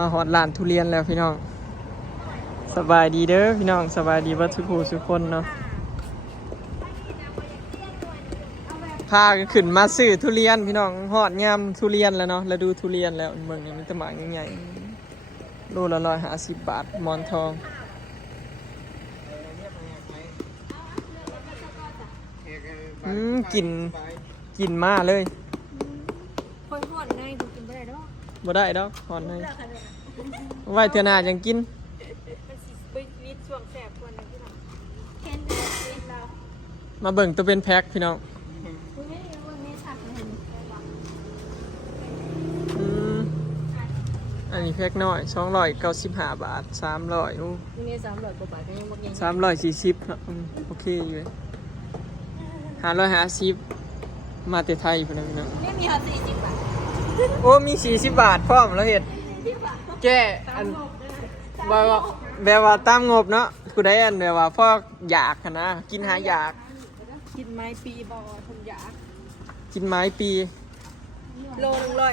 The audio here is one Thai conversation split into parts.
มาฮอดร้านทุเรียนแล้วพี่น้องสบายดีเด้อพี่น้องสบายดีวัดสุขูสุขคนเนาะพากันขึ้นมาซื้อทุเรียนพี่น้องฮอดยามทุเรียนแล้วเนาะแล้วดูทุเรียนแล้วเมืองนี้มันตะหมากใหญ่ๆโลละ150 บาทหมอนทองกินมาเลยค่อยหอดไงดูกินบ่ได้ดอก บ่ได้ดอกฮอดให้ไว้เทื่อหน้าจังกินมันสิไปวิตช่วงแสบกว่านั้นพี่น้องเห็นเรา มาเบิ่งตัวเป็นแพ็คพี่น้องคุณแม่วันนี้สับเห็น อันนี้แพ็คน้อย295 บาท300โอ้วันนี้300กว่าบาทก็ยังบ่ยัง340เนาะโอเคอยู่550มาแต่ไทยพุ่นน่ะพี่น้องนี่มีฮอด40 บาทโอ้มี40 บาทพร้อมแล้วเฮ็ดแก้อันแบบว่าตามงบเนาะผู้ใดอันแบบว่าพออยากหั่นนะกินหาอยากกินไม้ปีบ่ทุนยากินไม้ปีโล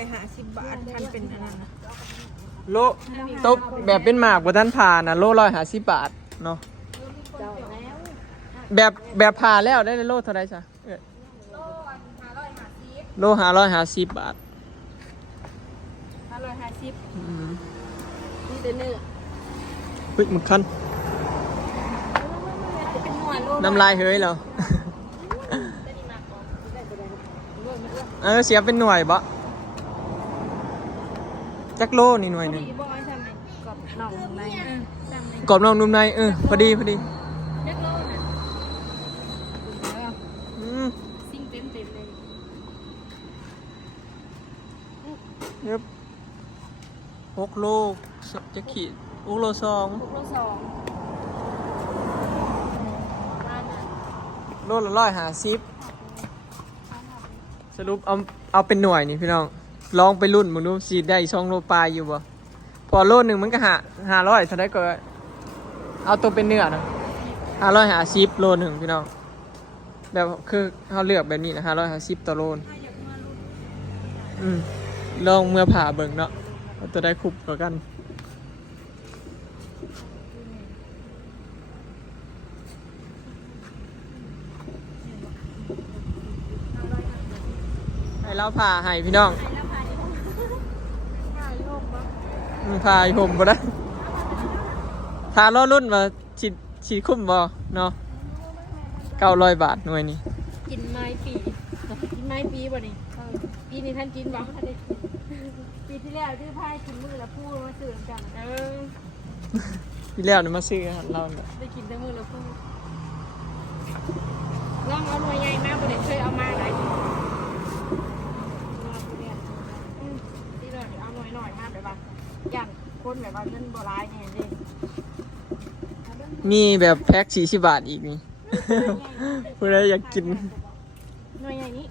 150 บาทคันเป็นอันนั้นนะโลตบแบบเป็นหมากบ่ทันผ่านะโล150 บาทเนาะเจ้าแล้วแบบผ่าแล้วได้โลเท่าไหร่จ้ะโล550 บาท550นี่แต่เนื้อเฮ้ยมันคันน้ำลายเฮ้ยเหรอเสียเป็นหน่วยบ่จักโลนี่หน่วยหนึ่งกรอบนอกนุ่มในพอดีจักโลน่ะซิ่งเต็มเลยครับ6 โลจะขีด6 โล 2 6 โล 2โลละ150สรุปเอาเป็นหน่วยนี่พี่น้องลองไปรุ่นมึงดูสิได้2 โลปลายอยู่บ่พอโลนึงมันก็500เท่าได้ก็เอาตัวเป็นเนื้อนะ550โลนึงพี่น้องแบบคือเขาเลือกแบบนี้นะ550ต่อโลลองเมื่อผ่าเบิ่งเนาะจะได้คุบกว่ากันให้เราผ่าให้พี่น้องผ่าให้ผมบ่ได้ถ้ารอรุ่นมาฉีดคุ้มบ่เนาะ900 บาทหน่วยนี้กินไม้ปีบ่นี่ปีนี้ท่านกินบ่ท่านได้ปีที่แล้วที่พายกินมื้อละพูมาซื้อกันปีแล้วนี่มาซื้อเราได้กินแต่มื้อละพูลองเอาหน่วยใหญ่มาบ่ได้เคยเอามาหลายทีที่เราเอาหน่วยน้อยมาแบบว่าย่านคนแบบว่าเงินบ่หลายแน่เด้มีแบบแพ็ค40 บาทอีกนี่ผู้ใดอยากกินหน่วยใหญ่นี้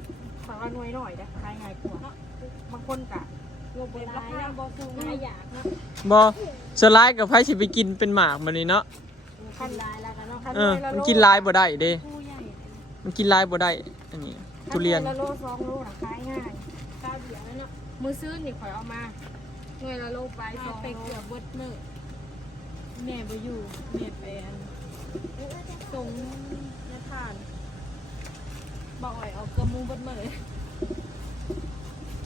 ขอเอาหน่วยหน่อยนะขายง่ายกว่าบางคนกะงบราคาบ่สูงง่ายอยากนะบ่สไลด์กับไผสิไปกินเป็นหมากมื้อนี้เนาะคันลายแล้วกันเนาะมันกินลายบ่ได้เด้มันกินลายบ่ได้อันนี้ทุเรียนละโล2 โลขายง่ายก้าวเดียวแล้วเนาะมื้อซื้อนี่ข่อยเอามาหน่วยละโลไป2 ไปเกือบเบิดมื้อแม่บ่อยู่แม่ไปส่งยาทานบ่อ่อยเอากระมูเบิดมื้อ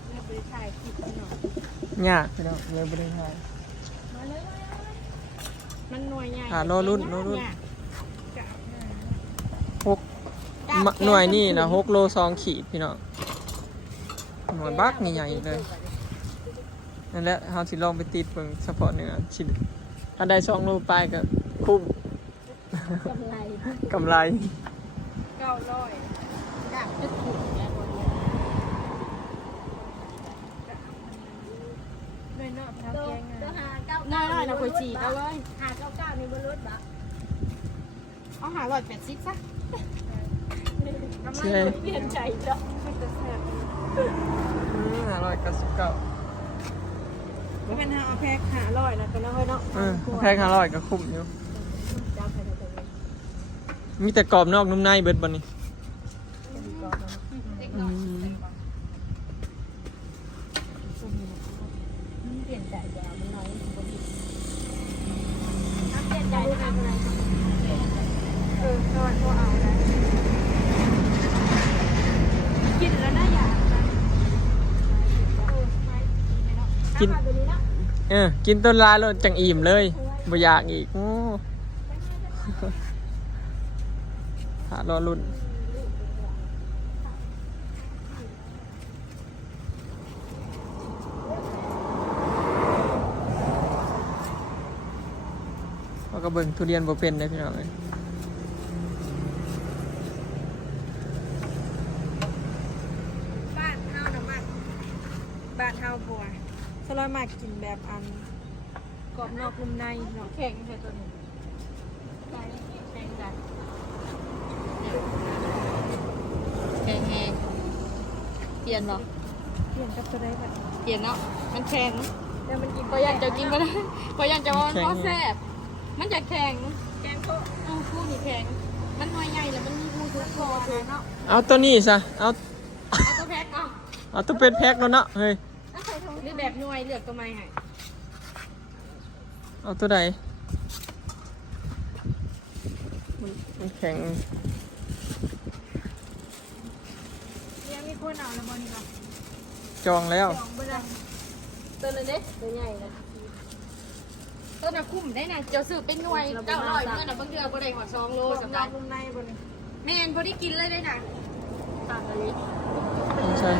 แม่ไปถ่ายคลิปเนาะยากพี่น้องเลยบ่ได้ถ่ายมาเลยมันหน่วยใหญ่โลรุ่น6หน่วยนี่นะ6 โล 2 ขีดพี่น้องหน่วยบักใหญ่ๆเลยนั่นแหละเฮาสิลองไปติดเบิ่งเฉพาะเนื้อชิ้นถ้าได้2 โลไปก็คุ้มกำไร900อยากจะถูกเนี่ยบ่เนาะเนาะแกงน่าๆนะข่อยจีเอาเลย599นี่บ่ลดบ่เอา580ซะใช่เปลี่ยนใจจ้ะ599มันเป็นเอาแพ็ค500นะกันแล้วเฮ้ยเนาะแพ็ค500ก็คุ้มอยู่มีแต่กรอบนอกนุ่มในเบิดบ่นี่เปลี่ยนใจยาวมันน้อย กินกินต้นลาแล้วจังอิ่มเลยบ่อยากอีกโอ้หารอรุ่นเราก็เบิ่งทุเรียนบ่เป็นเลยพี่น้องเลยบ้านเฮานะมักบ้านเฮาบัวสลอยมากกินแบบอันกรอบนอกนุ่มในเนาะแข็งใช่ตัวนี้แข็งจ้ะแข็งแห้งเปลี่ยนบ่เปลี่ยนกับตัวได้แบบเปลี่ยนเนาะมันแข็งแต่มันกินพออยากจะกินก็ได้พออยากจะว่ามันก็แซ่บมันจะแข็งแข็งก็คู่นี่แข็งมันหน่วยใหญ่แล้วมันมีรูทุกคอเนาะเอาตัวนี้ซะเอาตัวแพ็คเนาะเอาตัวเป็นแพ็คแล้วเนาะเฮ้ยหรือแบบหน่วยเลือกตัวใหม่ให้เอาตัวใดมันแข็งยังมีคนเอาแล้วบอนี่เนาะจองแล้วตัวเลยเด้ตัวใหญ่เลยตัวน่ะคุ้มได้น่ะเจ้าซื้อเป็นหน่วย900เมื่อน่ะบางเดือนบ่ได้หอด2โลสำหรับนุ่มในบ่นี่แม่นบ่ได้กินเลยได้น่ะขาดอะไรไม่ใช่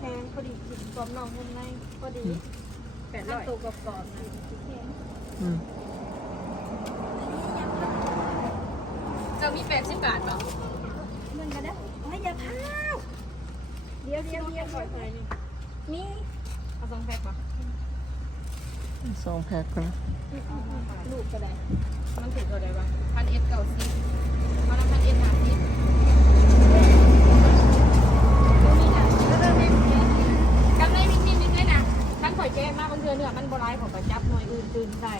แพงพอดีกินกรอบนอกนุ่มในพอดี800ตัวกรอบๆนะจะมี80 บาทเปล่ามันก็ได้ไม่อย่าพลาดเดี๋ยวปล่อยไปนี่เอา2 แพ็คป่ะ2 แพ็คกันลูกก็ได้มันถือตัวใดบ้าง1,000 90มัน1,000 50จำได้นิดๆเลยนะท่านข่อยแก้มาบางเทือเนื้อมันโบราณของประจับหน่วยอื่นๆได้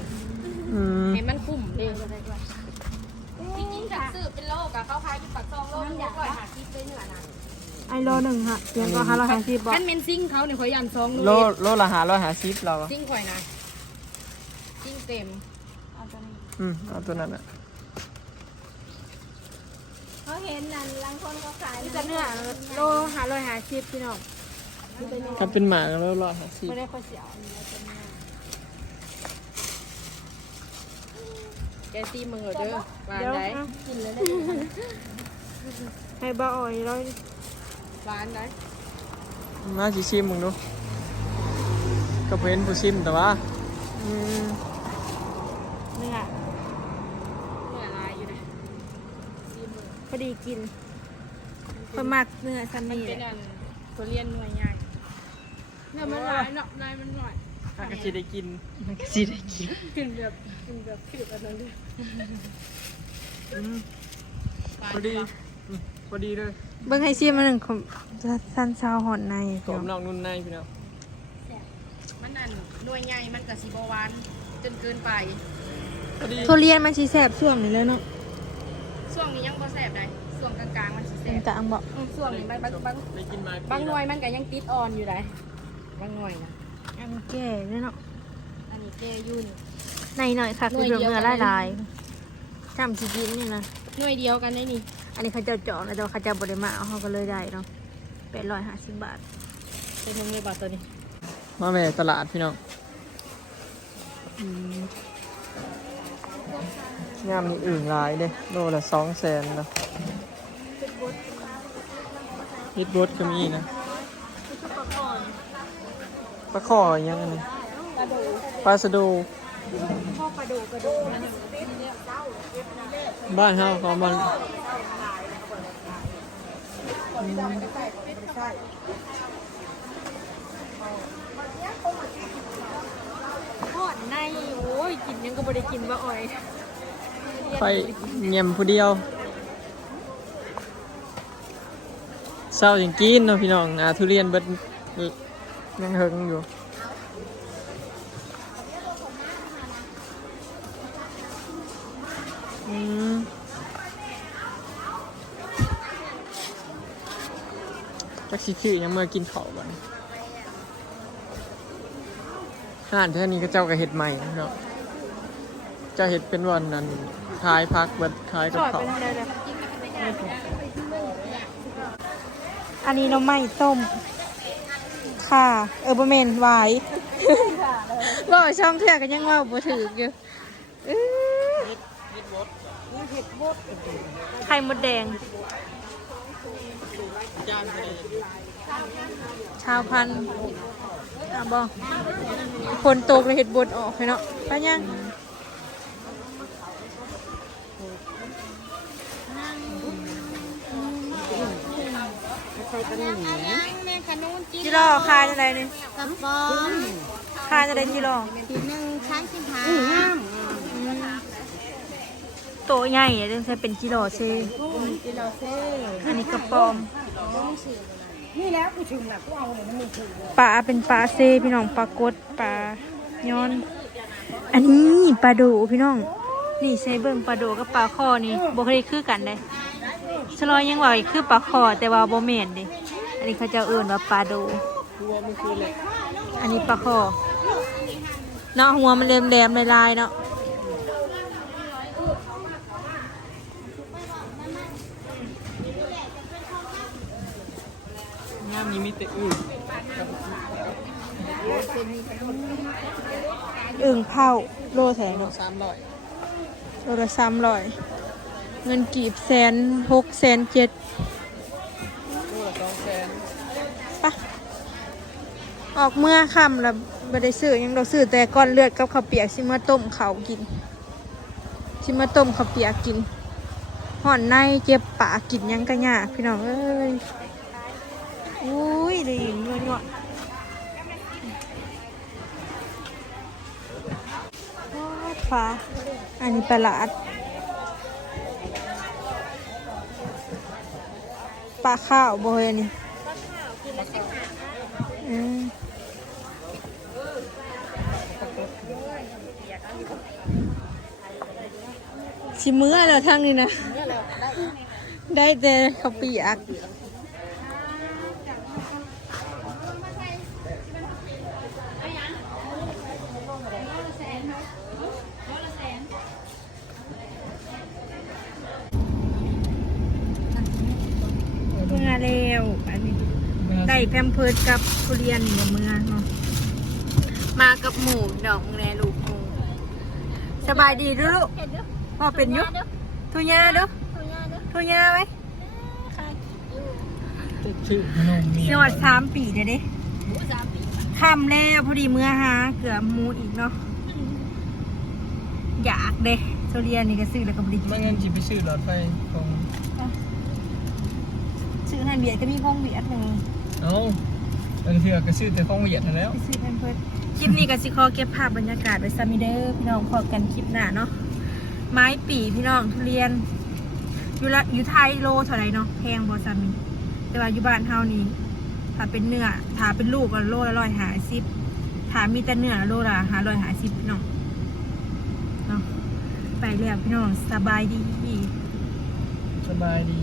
เห็นมันคุ้มเลยจริงๆจากซื้อเป็นโลกอะเขาขายอยู่ปากซองโลนึง150เลยเนื้อนะไอโล1ค่ะเพียงก็550บาทท่านเมนซิ่งเขาเนี่ยข่อยยัน2โลละ550เราซิ่งข่อยนะซิ่งเต็มเอาตัวนั้นอ่ะเขาเห็นนั่นลังคนเขาขาย นี่จะเนื้อโล550พี่น้องครับเป็นหมากันแล้ว150ไม่ได้ค่อยเสียแกตีมือเด้อวานได้กินเลยได้ให้บ้าอ่อยร้อยวานได้มาสิชิมมึงดูก็เพิ่นผู้ชิมแต่ว่าเนื้อลายอยู่เลยพอดีกินประมักเนื้อซันนี่เป็นตัวเลียนหน่วยใหญ่เนื้อมันลายเนาะลายมันหน่อยก็สิได้กินก็สิได้กินกินแบบผิดอันนั้นเลยพอดีเลยเบิ่งให้ชิมมา1ของซันซาวหอนในผมลองนุ่นในพี่น้องมันนั่นหน่วยใหญ่มันกับสีบหวานจนเกินไปทุเรียนมันชีแสบช่วงนี้เลยเนาะช่วงนี้ยังพอแสบได้ช่วงกลางๆมันชีแสบกลางบอกช่วงนี้บางหน่วยมันก็ยังติดอ่อนอยู่ได้บางหน่วยนะอันแก่เนี่ยเนาะอันนี้แก่ยุ่นในหน่อยค่ะคือเนื้อลายจำชีกินนี่นะหน่วยเดียวกันได้นี่อันนี้เขาจะเจาะแล้วแต่เขาจะบริมาเอาเขาก็เลยได้เนาะ850 บาทเป็นมึงเลยบาทตัวนี้มาแม่ตลาดพี่น้องงามนี่อื่นหลายเด้โลละ200,000นะฮิตบดก็มีนะปลาข้อยังไงปลาสะดูบ้านเฮาเขามันทอดในโอ้ยกินยังก็ไม่ได้กินว่าอ่อยไปเงียบผู้เดียวเศร้าอย่างกินเนาะพี่น้องทุเรียนเบิดยังเฮิงอยู่จักสิคือยังเมื่อกินข้าวบ้างอาหารแท่นี้ก็เจ้ากับเห็ดใหม่นะครับ จะเห็ดเป็นวันนั้นขายพักเบิดขายกับ จอด เขา ไปทางใดเลยอันนี้หน้ำไม้ต้มค่ะบะเมนหวายบ่ช่องเถื่อกันยังว่าบ่ถืออยู่อื้อไข่มดแดงชาวพันธุ์บ่ฝนตกเลยเห็ดบดออกเลยเนาะไปยังจิโร่คายอะไรนี่ กับปอม คายอะไรจิโร่ ทีหนึ่งช้างสิบหา โตใหญ่อะต้องใช้เป็นจิโร่เซ กิโลเซ่ อันนี้กระปอม นี่แล้วกูถึงหลักกูเอาเลยนะมึงถึง ปลาเป็นปลาเซพี่น้องปลากดปลาย้อน อันนี้ปลาโดพี่น้อง นี่ใช้เบิ่งปลาโดกับปลาคอนี่บ่เคยคือกันเลยสลอยยังว่าคือปลาคอแต่ว่าบ่แม่นเดิอันนี้เขาจะเอิ้นว่าปลาโดอันนี้ปลาคอเนาะหัวมันแหลมๆลายๆเนาะ งามนี้มีแต่อื่น อึ่งเผาโลแสน 300 โลละ300เงินกีบ1,600,007 โลละ200,000 ปะออกเมื่อค่ำแล้วไม่ได้ซื้อหยังเราซื้อแต่ก้อนเลือดกับข้าวเปียกสิมาต้มเขาวกินสิมาต้มข้าวเปียกกินห่อนในเจ็บปากกินหยังกะยากพี่น้องเอ้ยอุ้ยเลยเงี้ยเนาะฟ้าอันนี้ปลาดปลาข้าวบ่เฮ้ยอันนี้อืมชิมื้อแล้วทั้งนี้นะ ได้แต่ข้าวเปียกเมื่อแล้วอันนี้ได้แพมเพิร์สกับทุเรียนเมื่อเนาะมากับหมูดอกแงลูกหมูสบายดีเด้อลูกพ่อเป็นอยุทุยาเด้อทุยาไหม ชื่อขนมเมีย จังหวัด3 ปีเด้อเด้ค่ำแล้วพอดีเมื่อหาเกือบมูอีกเนาะอยากเด้ทุเรียนนี่ก็ซื้อแล้วก็บริกิ ไม่ น งั้นจิไปซื้อหลอดไฟของ ซื้อแทนเบียดก็มีของเบียดหนึ่ง เอ้าบางทีก็ซื้อแต่ของเวียดนั่นแล้ว ไปซื้อแพมเพิร์สคลิปนี้ก็สิขอเก็บภาพบรรยากาศไว้ซามิเดอร์พี่น้องพอกันคลิปหน้าเนาะไม้ปีพี่น้องทุเรียนอยู่ไทยโลเท่าไรเนาะแพงบอซามิแต่ว่าอยู่บ้านเฮานี่ถ้าเป็นเนื้อถ้าเป็นลูกก็โลละ150ถ้ามีแต่เนื้อโลละ550พี่น้องเนาะไปแล้วพี่น้องสบายดี สบายดี